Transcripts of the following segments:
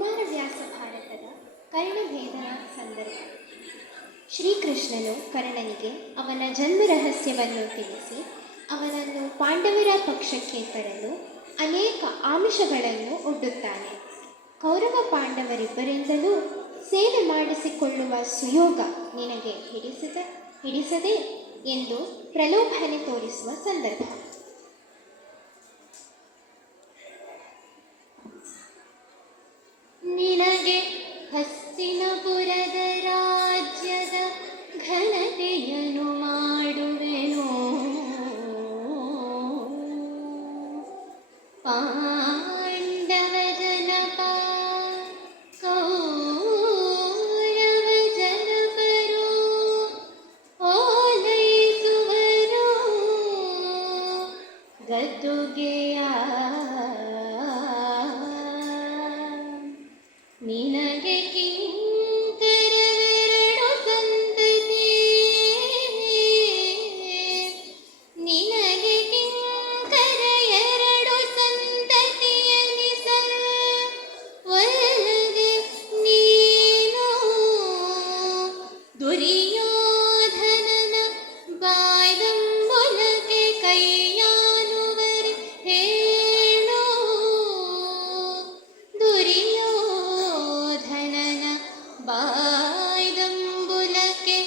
ಕುಮಾರವ್ಯಾಸ ಭಾರತದ ಕರ್ಣಭೇದನ ಸಂದರ್ಭ. ಶ್ರೀಕೃಷ್ಣನು ಕರ್ಣನಿಗೆ ಅವನ ಜನ್ಮ ರಹಸ್ಯವನ್ನು ತಿಳಿಸಿ ಅವನನ್ನು ಪಾಂಡವರ ಪಕ್ಷಕ್ಕೆ ತರಲು ಅನೇಕ ಆಮಿಷಗಳನ್ನು ಒಡ್ಡುತ್ತಾನೆ. ಕೌರವ ಪಾಂಡವರಿಬ್ಬರಿಂದಲೂ ಸೇವೆ ಮಾಡಿಸಿಕೊಳ್ಳುವ ಸುಯೋಗ ನಿನಗೆ ಹಿಡಿಸದೆ ಎಂದು ಪ್ರಲೋಭನೆ ತೋರಿಸುವ ಸಂದರ್ಭ. ನಿನಗೆ ಹಸ್ತಿನಪುರದ ರಾಜ್ಯದ ಘನತೆಯನ್ನು ಮಾಡುವೆನೋ, ಪಾಂಡವ ಜನಪ ಕೌರವ ಜನಪರು ಓಲೈಸುವರು ಗದ್ದುಗೆಯ. ನಿನಗೆ ಕಿಂಕರವೆರಡು ಸಂತತಿ, ನಿನಗೆ ಕಿಂಕರ ಎರಡು ಸಂತತಿಯನಿಸವಲ್ಲದೆ ನೀನು ದುರ್ಯೋಧನನ ಬಾಯ್ದಂಬುಲಕ್ಕೆ ಕೈಯಾನುವರೆ ಹೇಳೋ, ದುರ್ಯೋಧನನ ಬಾಯ್ದಂಬುಲಕ್ಕೆ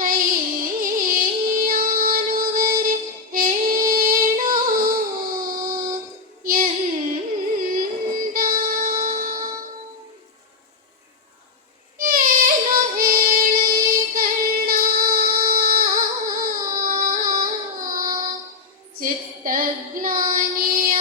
ಕೈಯಾನುವರೆ ಹೇಳೋ ಎಂದ. ಏನು ಹೇಳಿ ಕರ್ಣ, ಚಿತ್ತಜ್ಞಾನಿಯ